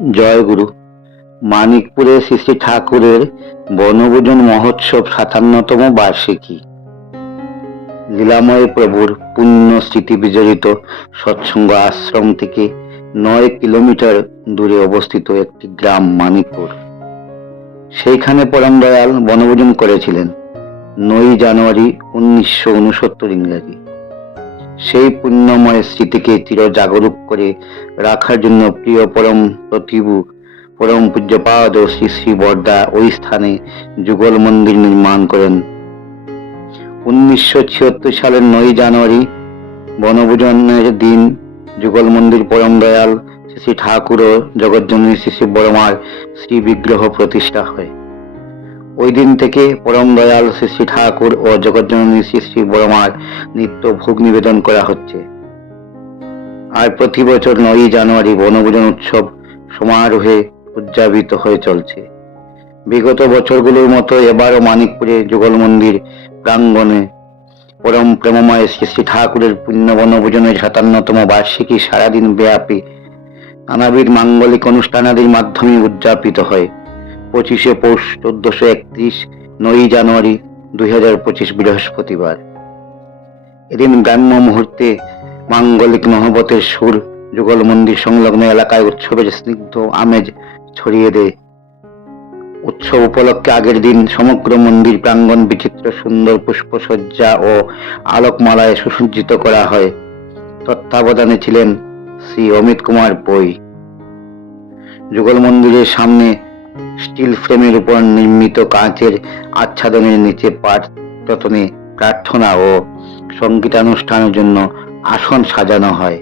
জয় গুরু। মানিকপুরে শ্রী শ্রী ঠাকুরের বনভোজন মহোৎসব সাতান্নতম বার্ষিকী। লীলাময় প্রভুর পুণ্য স্মৃতি বিজড়িত সৎসঙ্গ আশ্রম থেকে নয় কিলোমিটার দূরে অবস্থিত একটি গ্রাম মানিকপুর। সেইখানে পরম দয়াল বনভোজন করেছিলেন নয় জানুয়ারি উনিশশো উনসত্তর ইংরাজি। সেই পুণ্যময় স্মৃতিকে চির জাগরুক করে রাখার জন্য প্রিয় পরম প্রতিভু, পরম পূজ্যপাদ ও শ্রী শ্রী বর্দা ওই স্থানে যুগল মন্দির নির্মাণ করেন। উনিশশো ছিয়াত্তর সালের নয় জানুয়ারি, বনভোজনের দিন যুগল মন্দির পরম দয়াল শ্রী শ্রী ঠাকুর ও জগজ্জননী শ্রী শ্রী বড়মার শ্রী বিগ্রহ প্রতিষ্ঠা হয়। ওই দিন থেকে পরম দয়াল শ্রী শ্রী ঠাকুর ও জগজ্জননী শ্রী শ্রী বড়মার নিত্য ভোগ নিবেদন করা হচ্ছে। আর প্রতি বছর নয়ই জানুয়ারি বনভোজন উৎসব সমারোহে উদযাপিত হয়ে চলছে। বিগত বছরগুলোর মতো এবারও মানিকপুরে যুগল মন্দির প্রাঙ্গণে পরম প্রেমময় শ্রী শ্রী ঠাকুরের পুণ্য বনভোজনের সাতান্নতম বার্ষিকী সারাদিন ব্যাপী নানাবিধ মাঙ্গলিক অনুষ্ঠানাদির মাধ্যমে উদযাপিত হয়। পঁচিশে পৌষ, চোদ্দশো একত্রিশ, নয়ই জানুয়ারি দুই হাজার পঁচিশ বৃহস্পতিবার। এদিন গ্রাম্য মুহূর্তে মাঙ্গলিক নহবতের সুর যুগল মন্দির সংলগ্ন এলাকায় উৎসবের স্নিগ্ধ আমেজ ছড়িয়ে দেয়। উৎসব উপলক্ষে আগের দিন সমগ্র মন্দির প্রাঙ্গণ বিচিত্র সুন্দর পুষ্পসজ্জা ও আলোকমালায় সুসজ্জিত করা হয়। তত্ত্বাবধানে ছিলেন শ্রী অমিত কুমার বই। যুগল মন্দিরের সামনে স্টিল ফ্রেমের উপর নির্মিত কাঁচের আচ্ছাদনের নিচে পাঠ যতনে প্রার্থনা ও সঙ্গীতানুষ্ঠানের জন্য আসন সাজানো হয়।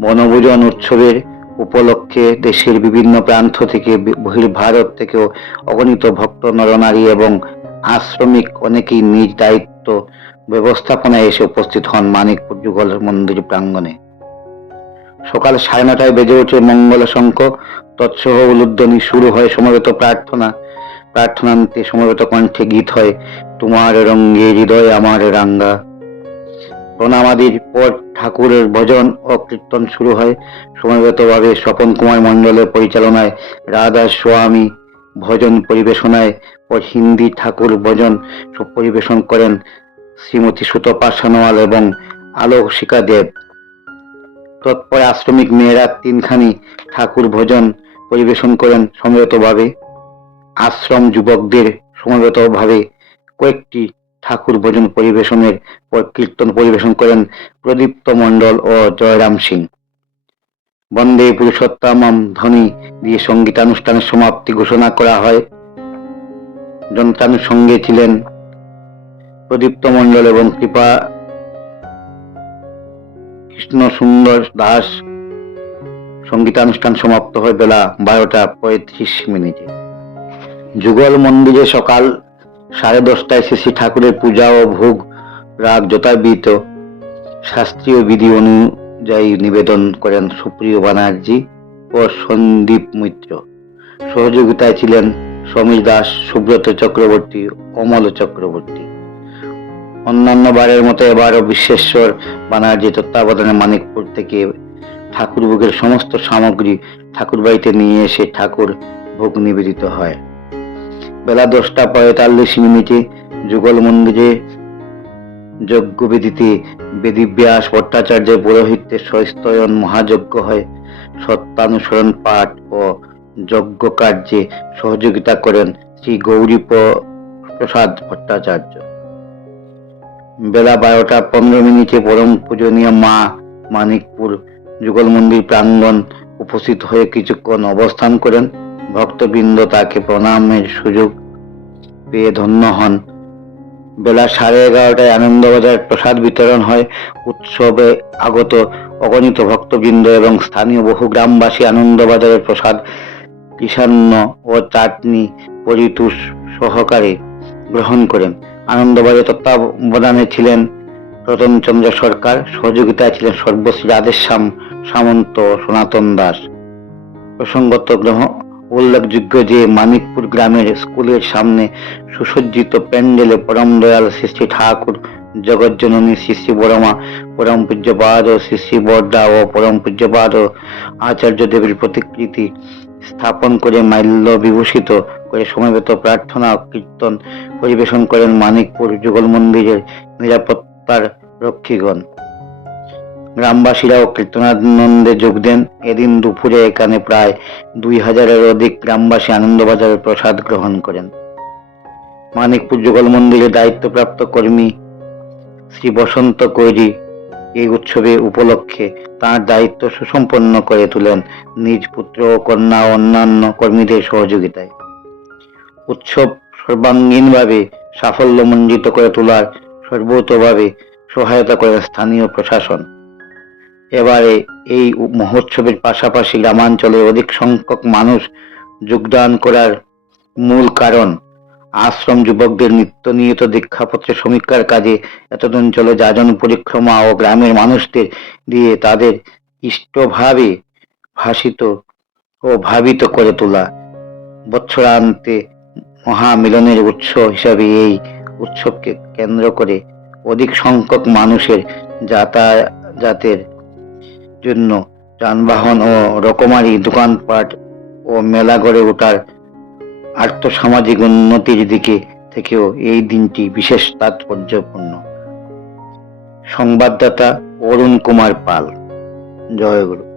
বনভোজন উৎসবের উপলক্ষে দেশের বিভিন্ন প্রান্ত থেকে বহির্ভারত থেকেও অগণিত ভক্ত, নরনারী এবং আশ্রমিক অনেকেই নিজ দায়িত্ব ব্যবস্থাপনায় এসে উপস্থিত হন মানিকপুর যুগল মন্দির প্রাঙ্গণে। সকাল সাড়ে নটায় বেজে ওঠে মঙ্গল শঙ্খ তৎসহ উলুধ্বনি শুরু হয় সমবেত প্রার্থনা। প্রার্থনান্তে সমবেত কণ্ঠে গীত হয়, তোমার রঙ্গে হৃদয় আমার রাঙ্গা। প্রণামাদির পর ঠাকুরের ভজন ও কীর্তন শুরু হয়। সমবেতভাবে স্বপন কুমার মণ্ডলের পরিচালনায় রাধা স্বামী ভজন পরিবেশনায় পর হিন্দি ঠাকুর ভজন পরিবেশন করেন শ্রীমতী সুতপা সানোয়াল এবং আলোকশিকা দেব। তৎপর আশ্রমিক মেয়েরা তিনখানি ঠাকুর ভোজন পরিবেশন করেন সমবেতভাবে আশ্রম যুবকদের সমবেতভাবে কয়েকটি ঠাকুর ভজন পরিবেশনের পর কীর্তন পরিবেশন করেন প্রদীপ্ত মণ্ডল ও জয়রাম সিং। বন্দে পুরুষোত্তমম ধ্বনি দিয়ে সঙ্গীতানুষ্ঠানের সমাপ্তি ঘোষণা করা হয়। যন্ত্রানুর সঙ্গে ছিলেন প্রদীপ্ত মণ্ডল এবং কৃপা কৃষ্ণ সুন্দর দাস। সঙ্গীতানুষ্ঠান সমাপ্ত হয় বেলা বারোটা পঁয়ত্রিশ মিনিটে। যুগল মন্দিরে সকাল সাড়ে দশটায় শ্রী ঠাকুরের পূজা ও ভোগ রাগ যথাবিহিত। শাস্ত্রীয় বিধি অনুযায়ী নিবেদন করেন সুপ্রিয় ব্যানার্জি ও সন্দীপ মিত্র। সহযোগিতায় ছিলেন সমীর দাস, সুব্রত চক্রবর্তী, অমল চক্রবর্তী। অন্যান্য বারের মতো এবারও বিশ্বেশ্বর ব্যানার্জি তত্ত্বাবধানে মানিকপুর থেকে ঠাকুর ভোগের সমস্ত সামগ্রী ঠাকুর বাড়িতে নিয়ে এসে ঠাকুর ভোগ নিবেদিত হয়। বেলা দশটা পঁয়তাল্লিশ মিনিটে যুগল মন্দিরে যজ্ঞবিধিতে বেদিব্যাস ভট্টাচার্যের পৌরোহিত্যে সস্তয়ন মহাযজ্ঞ হয়। সত্যানুসরণ পাঠ ও যজ্ঞ কার্যে সহযোগিতা করেন শ্রী গৌরী প্রসাদ ভট্টাচার্য। বেলা বারোটা পনেরো মিনিটে পরম পূজনীয় মা মানিকপুর যুগল মন্দির প্রাঙ্গণ উপস্থিত হয়ে কিছুক্ষণ অবস্থান করেন। ভক্তবৃন্দ তাকে প্রণামের সুযোগ পেয়ে ধন্য হন। বেলা সাড়ে এগারোটায় আনন্দবাজার প্রসাদ বিতরণ হয়। উৎসবে আগত অগণিত ভক্তবৃন্দ এবং স্থানীয় বহু গ্রামবাসী আনন্দবাজারের প্রসাদ কৃষান্ন ও চাটনি, পরিতুষ সহকারে গ্রহণ করেন। আনন্দবাজার তত্ত্বাবধানে ছিলেন রতনচন্দ্র সরকার, সহযোগিতায় ছিলেন সর্বশ্রী রাধেশ সামন্ত সনাতন দাস। প্রসঙ্গত গ্রহ উল্লেখযোগ্য যে মানিকপুর গ্রামের স্কুলের সামনে সুসজ্জিত প্যান্ডেলে পরম দয়াল শ্রী ঠাকুর, জগজ্জননী শ্রী শ্রী বরমা পরম পূজ্যপাদ শ্রী শ্রী বর্দা ও পরম পূজ্যপাদ আচার্য দেবের প্রতিকৃতি স্থাপন করে মাল্য বিভূষিত করে সমবেত প্রার্থনা কীর্তন পরিবেশন করেন মানিকপুর যুগল মন্দিরের নিরাপত্তার রক্ষীগণ। গ্রামবাসীরাও কীর্তনানন্দে যোগ দেন। এদিন দুপুরে এখানে প্রায় দুই হাজারের অধিক গ্রামবাসী আনন্দবাজারের প্রসাদ গ্রহণ করেন। মানিকপুর যুগল মন্দিরের দায়িত্বপ্রাপ্ত কর্মী শ্রী বসন্ত কৈরি এই উৎসবে উপলক্ষে তার দায়িত্ব সুসম্পন্ন করে তোলেন নিজ পুত্র ও কন্যা অন্যান্য কর্মীদের সহযোগিতায়। উৎসব সর্বাঙ্গীনভাবে সাফল্যমণ্ডিত করে তোলার সর্বতভাবে সহায়তা করে স্থানীয় প্রশাসন। এবারে এই মহোৎসবের পাশাপাশি গ্রামাঞ্চলে অধিক সংখ্যক মানুষ যোগদান করার মূল কারণ আশ্রম যুবকদের নিত্য নিয়ত দীক্ষাপত্রের সমীক্ষার কাজে এতদিন চলে যাজন পরিক্রমা ও গ্রামের মানুষদের দিয়ে তাদের ইষ্টভাবে ভাসিত ও ভাবিত করে তোলা। বৎসরান্তে মহামিলনের উৎস হিসাবে এই উৎসবকে কেন্দ্র করে অধিক সংখ্যক মানুষের যাতায়াতের জন্য যানবাহন ও রকমারি দোকানপাট ও মেলা গড়ে ওঠার আর্থসামাজিক উন্নতির দিকে থেকেও এই দিনটি বিশেষ তাৎপর্যপূর্ণ। সংবাদদাতা অরুণ কুমার পাল। জয়গুরু